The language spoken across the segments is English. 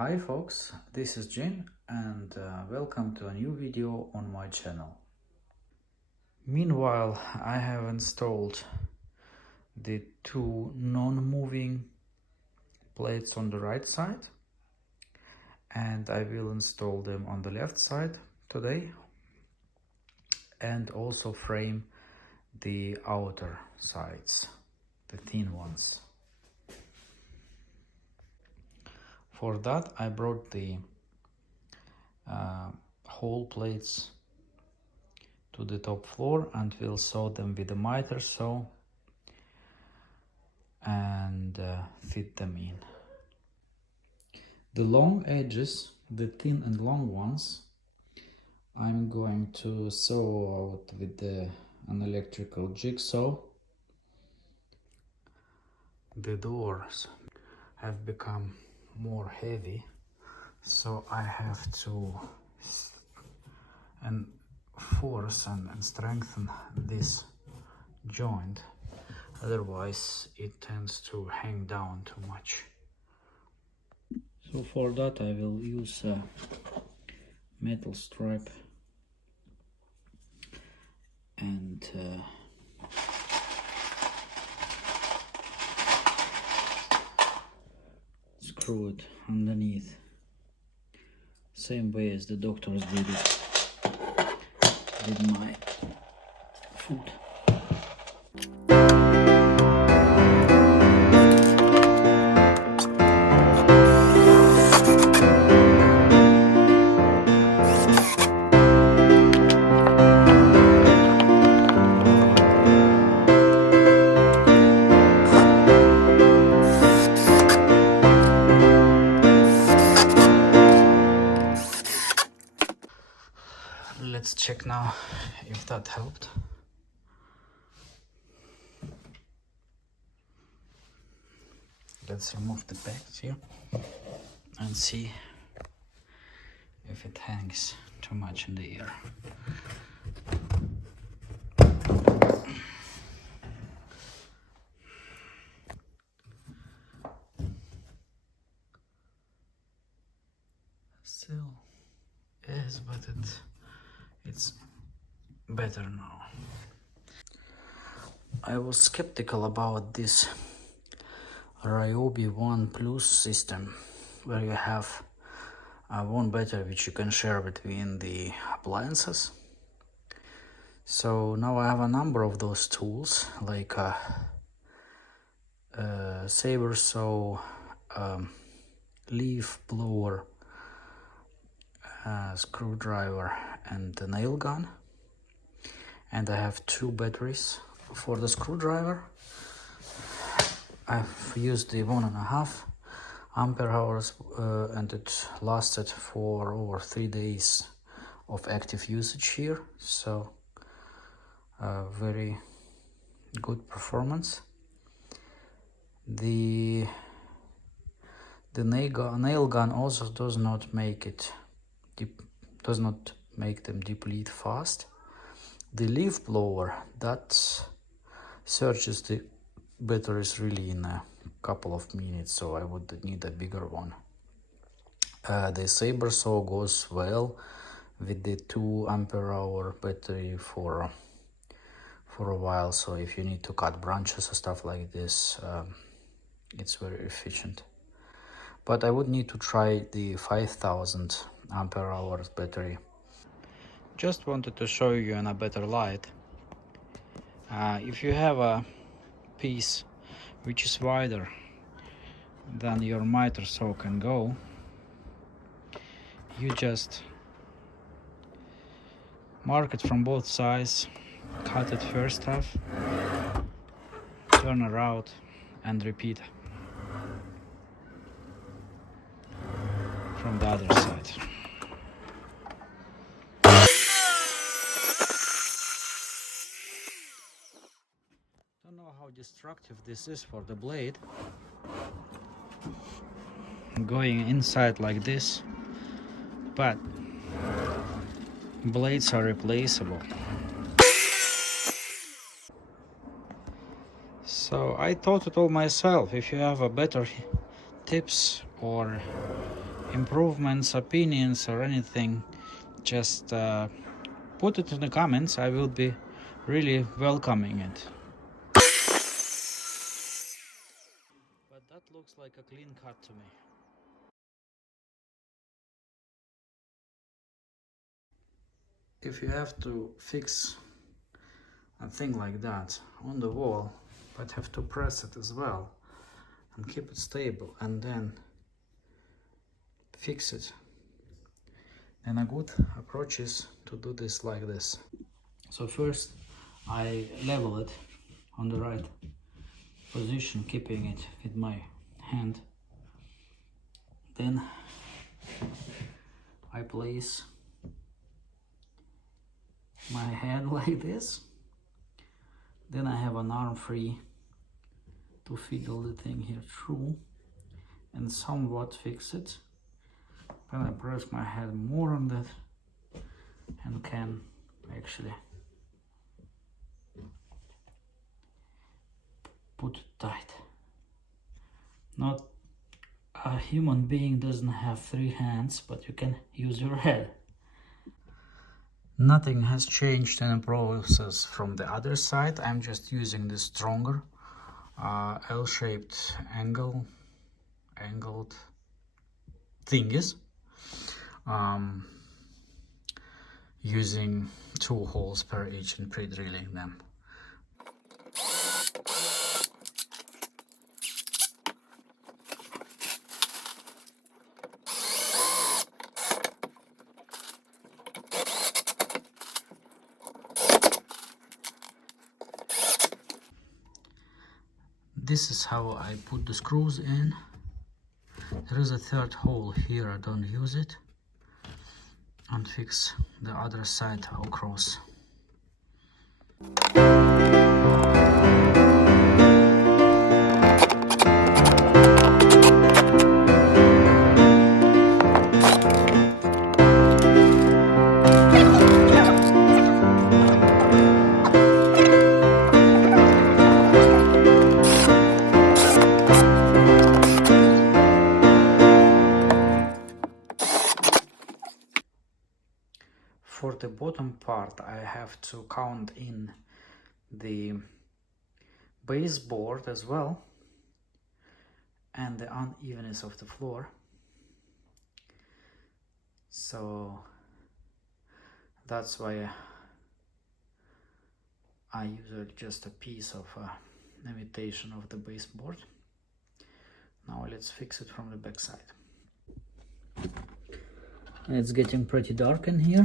Hi folks, this is Jin and welcome to a new video on my channel. Meanwhile, I have installed the two non-moving plates on the right side and I will install them on the left side today and also frame the outer sides, the thin ones. For that I brought the whole plates to the top floor and will sew them with a miter saw and fit them in. The long edges, the thin and long ones, I'm going to sew out with an electrical jigsaw. The doors have become more heavy, so I have to force and strengthen this joint, otherwise it tends to hang down too much. So for that I will use a metal strap and screw it underneath, same way as the doctors did it with my foot. Let's check now if that helped. Let's remove the pegs here and see if it hangs too much in the air. Still is, but it's better now. I was skeptical about this Ryobi One Plus system, where you have one battery which you can share between the appliances. So now I have a number of those tools, like a saber saw, leaf blower, screwdriver and the nail gun, and I have two batteries. For the screwdriver I've used the 1.5 ampere hours and it lasted for over 3 days of active usage here, so very good performance. The nail gun also does not make them deplete fast. The leaf blower, that searches the batteries really in a couple of minutes, so I would need a bigger one. The saber saw goes well with the 2 ampere hour battery for a while, so if you need to cut branches or stuff like this, it's very efficient. But I would need to try the 5000 ampere hours battery. Just wanted to show you in a better light. If you have a piece which is wider than your miter saw can go, you just mark it from both sides, cut it first half, turn around and repeat from the other side. Don't know how destructive this is for the blade, going inside like this, but blades are replaceable. So I thought it all myself. If you have a better tips or improvements, opinions, or anything, just put it in the comments. I will be really welcoming it. But that looks like a clean cut to me. If you have to fix a thing like that on the wall, but have to press it as well and keep it stable and then fix it, then a good approach is to do this like this. So first I level it on the right position, keeping it with my hand. Then I place my hand like this. Then I have an arm free to fiddle the thing here through and somewhat fix it. Then I press my head more on that and can actually put it tight. Not a human being doesn't have 3 hands, but you can use your head. Nothing has changed in the process from the other side. I'm just using this stronger L-shaped angled thingies, using 2 holes per each and pre-drilling them. This is how I put the screws in. There is a 3rd hole here, I don't use it, and fix the other side across. For the bottom part, I have to count in the baseboard as well and the unevenness of the floor. So that's why I use just a piece of imitation of the baseboard. Now let's fix it from the back side. It's getting pretty dark in here.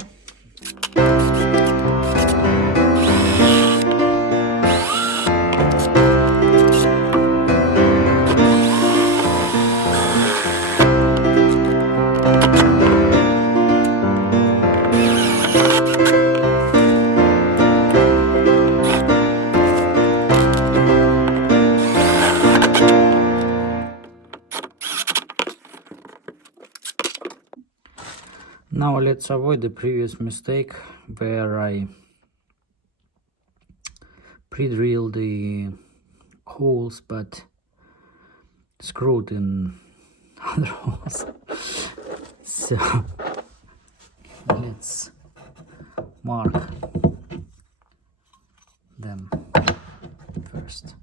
Now let's avoid the previous mistake where I pre-drilled the holes but screwed in other holes. So let's mark them first.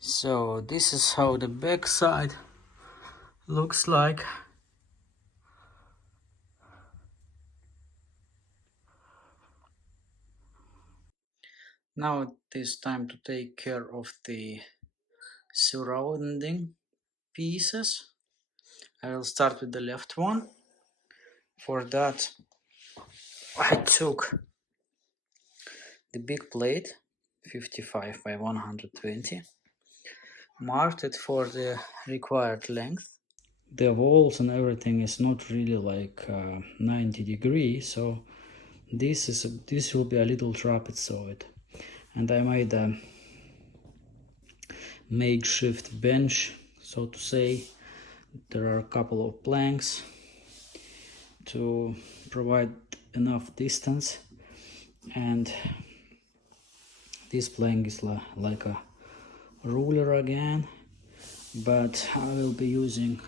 So this is how the back side looks like. Now it is time to take care of the surrounding pieces. I will start with the left one. For that, I took the big plate, 55 by 120, marked it for the required length. The walls and everything is not really like 90 degrees, so this will be a little trapezoid, and I made a makeshift bench, so to say. There are a couple of planks to provide enough distance, and this plank is like a ruler again, but I will be using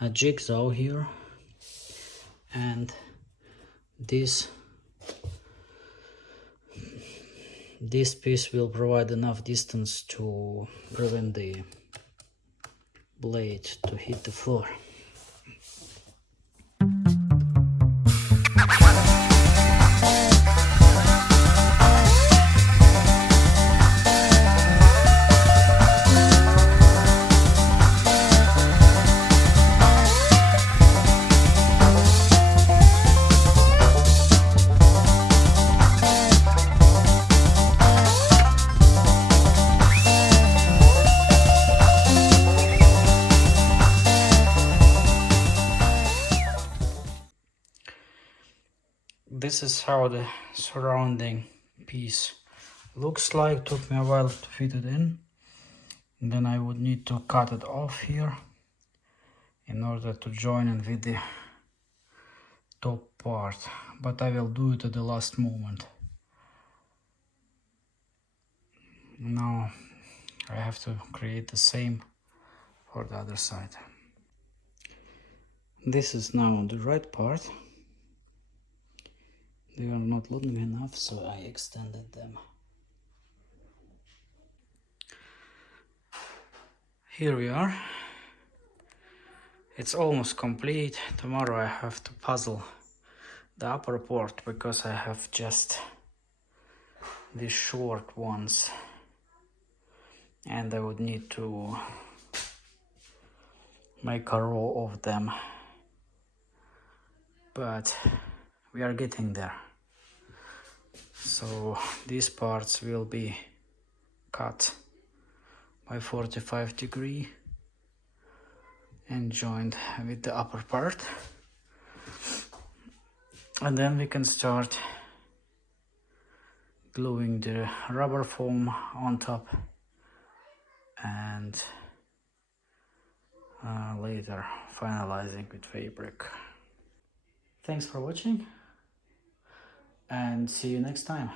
a jigsaw here, and this piece will provide enough distance to prevent the blade to hit the floor. This is how the surrounding piece looks like. Took me a while to fit it in. And then I would need to cut it off here in order to join it with the top part, but I will do it at the last moment. Now I have to create the same for the other side. This is now the right part. They are not long enough, so I extended them. Here we are. It's almost complete. Tomorrow I have to puzzle the upper part because I have just these short ones, and I would need to make a row of them, but we are getting there. So these parts will be cut by 45 degrees and joined with the upper part, and then we can start gluing the rubber foam on top, and later finalizing with fabric. Thanks for watching, and see you next time.